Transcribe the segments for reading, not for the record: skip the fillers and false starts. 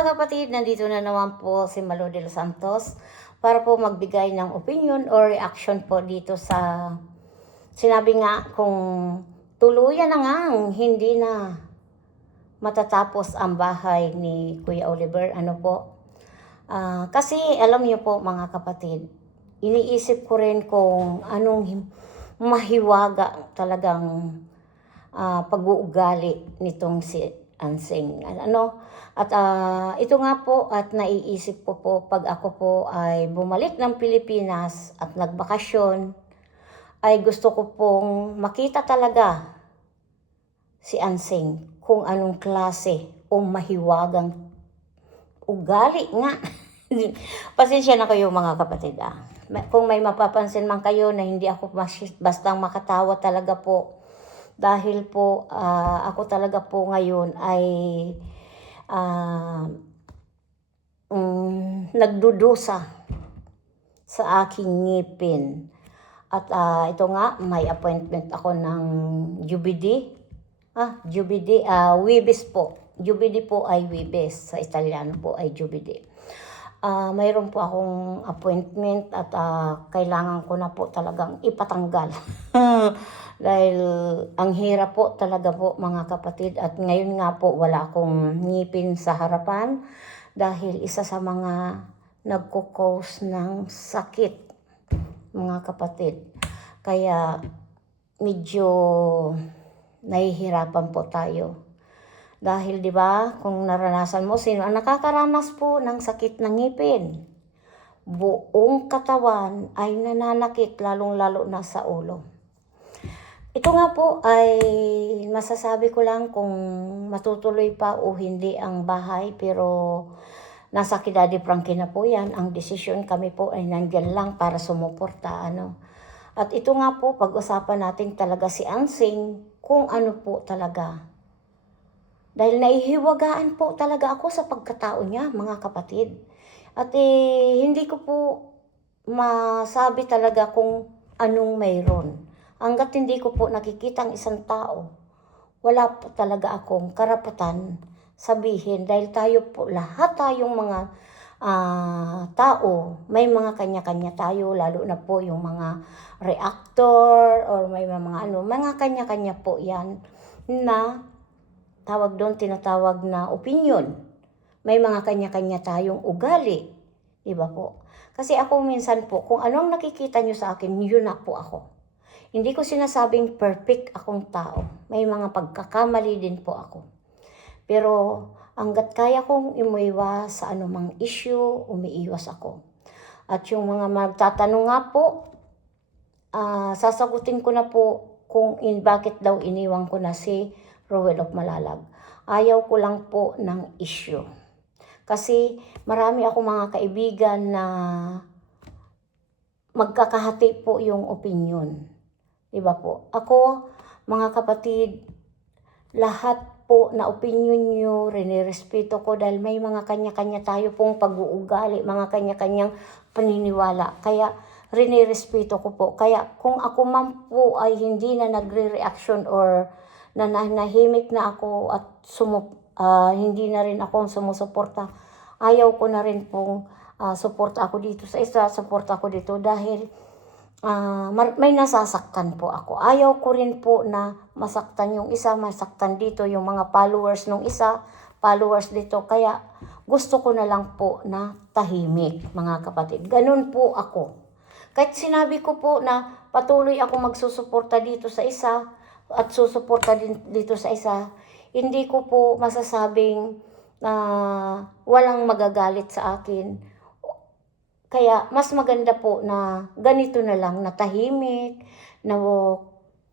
mga kapatid, nandito na naman po si Malo de los Santos para po magbigay ng opinion or reaction po dito sa sinabi nga kung tuluyan na nga hindi na matatapos ang bahay ni Kuya Oliver. Ano po? Kasi alam niyo po mga kapatid, iniisip ko rin kung anong mahiwaga talagang pag-uugali nitong si Ansing. Ito nga po at naiisip ko po pag ako po ay bumalik ng Pilipinas at nagbakasyon, ay gusto ko pong makita talaga si Ansing kung anong klase o mahiwagang ugali nga. Pasensya na kayo mga kapatid. Kung may mapapansin man kayo na hindi ako bastang makatawa talaga po, dahil po ako talaga po ngayon ay nagdudusa sa aking ngipin. At ito nga, may appointment ako ng UBD. Wibis po. UBD po ay Wibis. Sa Italiano po ay UBD. Mayroon po akong appointment at kailangan ko na po talagang ipatanggal. Dahil ang hirap po talaga po mga kapatid, at ngayon nga po wala akong ngipin sa harapan dahil isa sa mga nagko-cause ng sakit mga kapatid. Kaya medyo nahihirapan po tayo. Dahil 'di ba, kung naranasan mo, sino ang nakakaranas po ng sakit ng ngipin? Buong katawan ay nananakit, lalong-lalo na sa ulo. Ito nga po ay masasabi ko lang kung matutuloy pa o hindi ang bahay, pero nasa kay Daddy Frankie na po yan. Ang desisyon, kami po ay nandyan lang para sumuporta. At ito nga po, pag-usapan natin talaga si Ansing kung ano po talaga. Dahil naihiwagaan po talaga ako sa pagkatao niya mga kapatid. At hindi ko po masabi talaga kung anong mayroon. Hanggat hindi ko po nakikita ang isang tao, wala po talaga akong karapatan sabihin. Dahil tayo po, lahat tayong mga tao, may mga kanya-kanya tayo, lalo na po yung mga reactor or may mga mga kanya-kanya po yan na tinatawag na opinion. May mga kanya-kanya tayong ugali, diba po? Kasi ako minsan po, kung anong nakikita nyo sa akin, yun na po ako. Hindi ko sinasabing perfect akong tao. May mga pagkakamali din po ako. Pero hanggat kaya kong umiwas sa anumang issue, umiiwas ako. At yung mga magtatanong nga po, sasagutin ko na po kung bakit daw iniwan ko na si Rowell of Malalag. Ayaw ko lang po ng issue. Kasi marami akong mga kaibigan na magkakahati po yung opinion. Diba po? Ako, mga kapatid, lahat po na opinion nyo, rinirespeto ko dahil may mga kanya-kanya tayo pong pag-uugali, mga kanya-kanyang paniniwala. Kaya rinirespeto ko po. Kaya kung ako man po ay hindi na nagre-reaction or nanahimik na ako at hindi na rin ako sumusuporta, ayaw ko na rin pong suporta ako dito sa isa, suporta ako dito dahil may nasasaktan po ako. Ayaw ko rin po na masaktan yung isa, masaktan dito yung mga followers nung isa, followers dito. Kaya gusto ko na lang po na tahimik, mga kapatid. Ganun po ako. Kahit sinabi ko po na patuloy ako magsusuporta dito sa isa at susuporta din dito sa isa, hindi ko po masasabing walang magagalit sa akin. Kaya mas maganda po na ganito na lang, na tahimik, na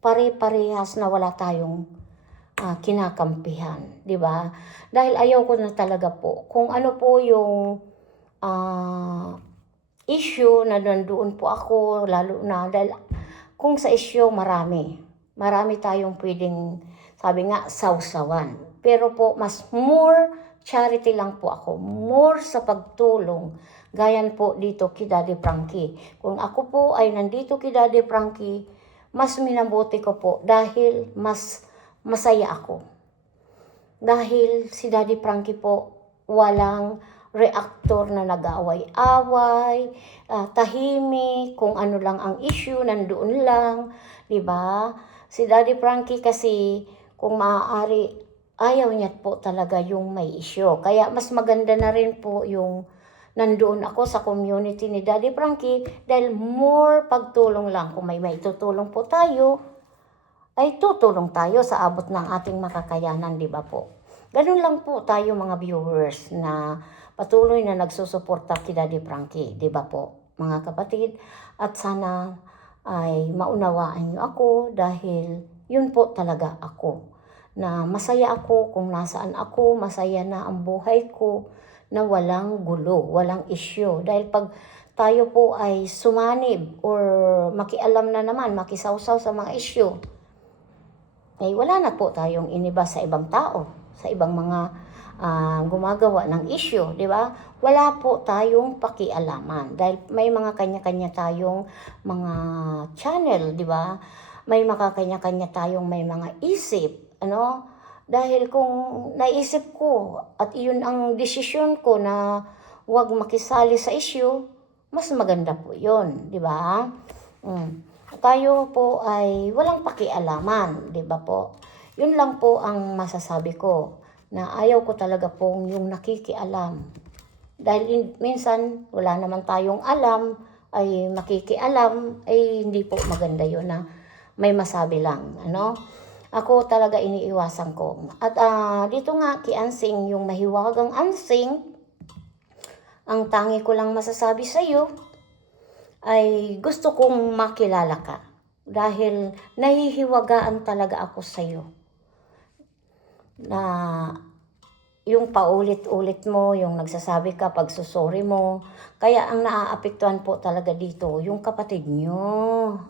pare-parehas na wala tayong kinakampihan, di ba? Dahil ayaw ko na talaga po. Kung ano po yung issue na nandoon po ako, lalo na dahil kung sa issue marami tayong pwedeng, sabi nga, sawsawan. Pero po, mas more charity lang po ako, more sa pagtulong. Gayan po dito kay Daddy Frankie. Kung ako po ay nandito kay Daddy Frankie, mas minabuti ko po dahil mas masaya ako. Dahil si Daddy Frankie po, walang reactor na nag-away-away, tahimik, kung ano lang ang issue, nandoon lang, di ba? Si Daddy Frankie kasi, kung maaari, ayaw niya po talaga yung may issue. Kaya mas maganda na rin po yung nandoon ako sa community ni Daddy Frankie dahil more pagtulong lang. Kung may maitutulong po tayo, ay tutulong tayo sa abot ng ating makakayanan, di ba po? Ganun lang po tayo mga viewers na patuloy na nagsusuporta kay Daddy Frankie, di ba po, mga kapatid? At sana ay maunawaan niyo ako dahil yun po talaga ako. Na masaya ako kung nasaan ako, masaya na ang buhay ko na walang gulo, walang issue. Dahil pag tayo po ay sumanib or makialam na naman, makisawsaw sa mga issue, ay wala na po tayong iniba sa ibang tao, sa ibang mga gumagawa ng issue, di ba? Wala po tayong pakialaman dahil may mga kanya-kanya tayong mga channel, di ba? May mga kanya-kanya tayong may mga isip, ano? Dahil kung naisip ko at iyon ang desisyon ko na huwag makisali sa issue, mas maganda po yun, di ba? Tayo po ay walang pakialaman, di ba po? Yun lang po ang masasabi ko, na ayaw ko talaga pong yung nakikialam. Dahil minsan wala naman tayong alam, ay makikialam, ay hindi po maganda yun na may masabi lang, ano? Ako talaga iniiwasan ko. At dito nga kay Ansing, yung mahiwagang Ansing, ang tangi ko lang masasabi sa iyo ay gusto kong makilala ka dahil nahihiwagaan talaga ako sa iyo. Na yung paulit-ulit mo, yung nagsasabi ka pag susori mo, kaya ang naaapektuhan po talaga dito yung kapatid nyo.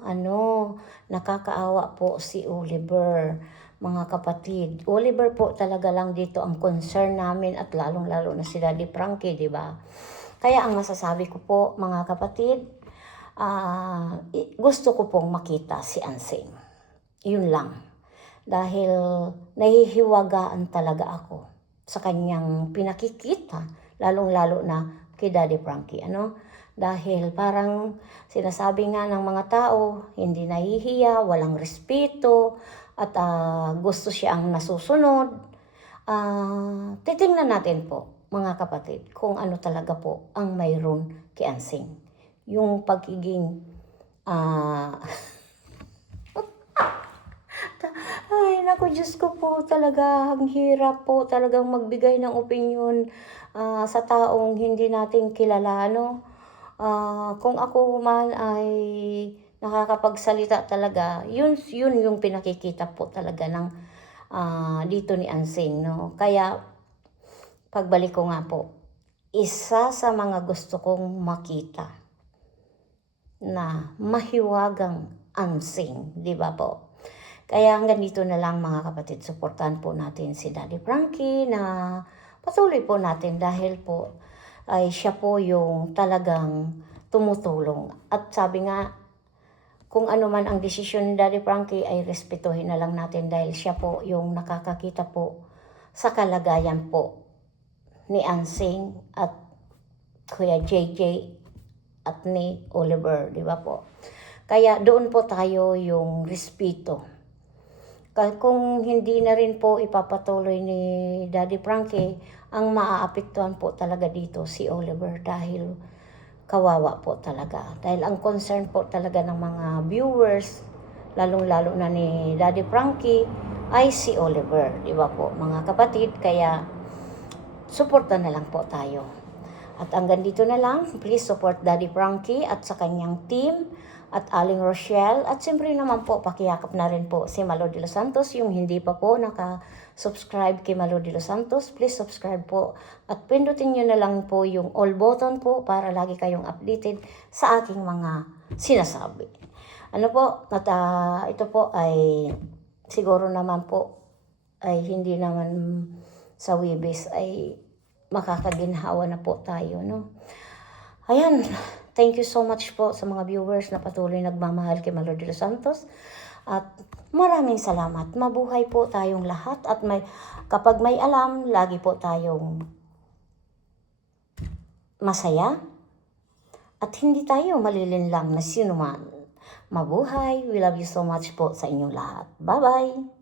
Nakakaawa po si Oliver, mga kapatid. Oliver po talaga lang dito ang concern namin at lalong-lalo na si Daddy Frankie, di ba? Kaya ang masasabi ko po, mga kapatid, gusto ko pong makita si Ansing. Yun lang. Dahil nahihiwagaan talaga ako sa kanyang pinakikita, lalong-lalo na kay Daddy Frankie, Dahil parang sinasabi nga ng mga tao, hindi nahihiya, walang respeto, at gusto siyang nasusunod. Titingnan natin po, mga kapatid, kung ano talaga po ang mayroon kay Ansing. Yung pagiging ay naku, Diyos ko po talaga, ang hirap po talagang magbigay ng opinion sa taong hindi natin kilala, kung ako man ay nakakapagsalita talaga, yun yung pinakikita po talaga ng dito ni Ansing, Kaya pagbalik ko nga po, isa sa mga gusto kong makita na mahiwagang Ansing, di ba po? Kaya hanggang dito na lang, mga kapatid, suportahan po natin si Daddy Frankie na patuloy po natin dahil po ay siya po yung talagang tumutulong. At sabi nga, kung ano man ang desisyon ni Daddy Frankie ay respetuhin na lang natin dahil siya po yung nakakakita po sa kalagayan po ni Ansing at Kuya JJ at ni Oliver, di ba po? Kaya doon po tayo yung respeto. Kung hindi na rin po ipapatuloy ni Daddy Frankie, ang maaapektuhan po talaga dito si Oliver dahil kawawa po talaga. Dahil ang concern po talaga ng mga viewers, lalong-lalo na ni Daddy Frankie, ay si Oliver, di ba po, mga kapatid? Kaya suporta na lang po tayo. At hanggang dito na lang, please support Daddy Frankie at sa kanyang team at Aling Rochelle. At siyempre naman po, pakiyakap na rin po si Malo de los Santos. Yung hindi pa po naka-subscribe kay Malo de los Santos, please subscribe po. At pindutin nyo na lang po yung all button po para lagi kayong updated sa aking mga sinasabi. At ito po ay siguro naman po ay hindi naman sa Webis ay makakaginhawa na po tayo, Ayan, thank you so much po sa mga viewers na patuloy nagmamahal kay Malo de los Santos. At maraming salamat. Mabuhay po tayong lahat at kapag may alam, lagi po tayong masaya at hindi tayo malilinlang na sinuman. Mabuhay. We love you so much po sa inyong lahat. Bye-bye.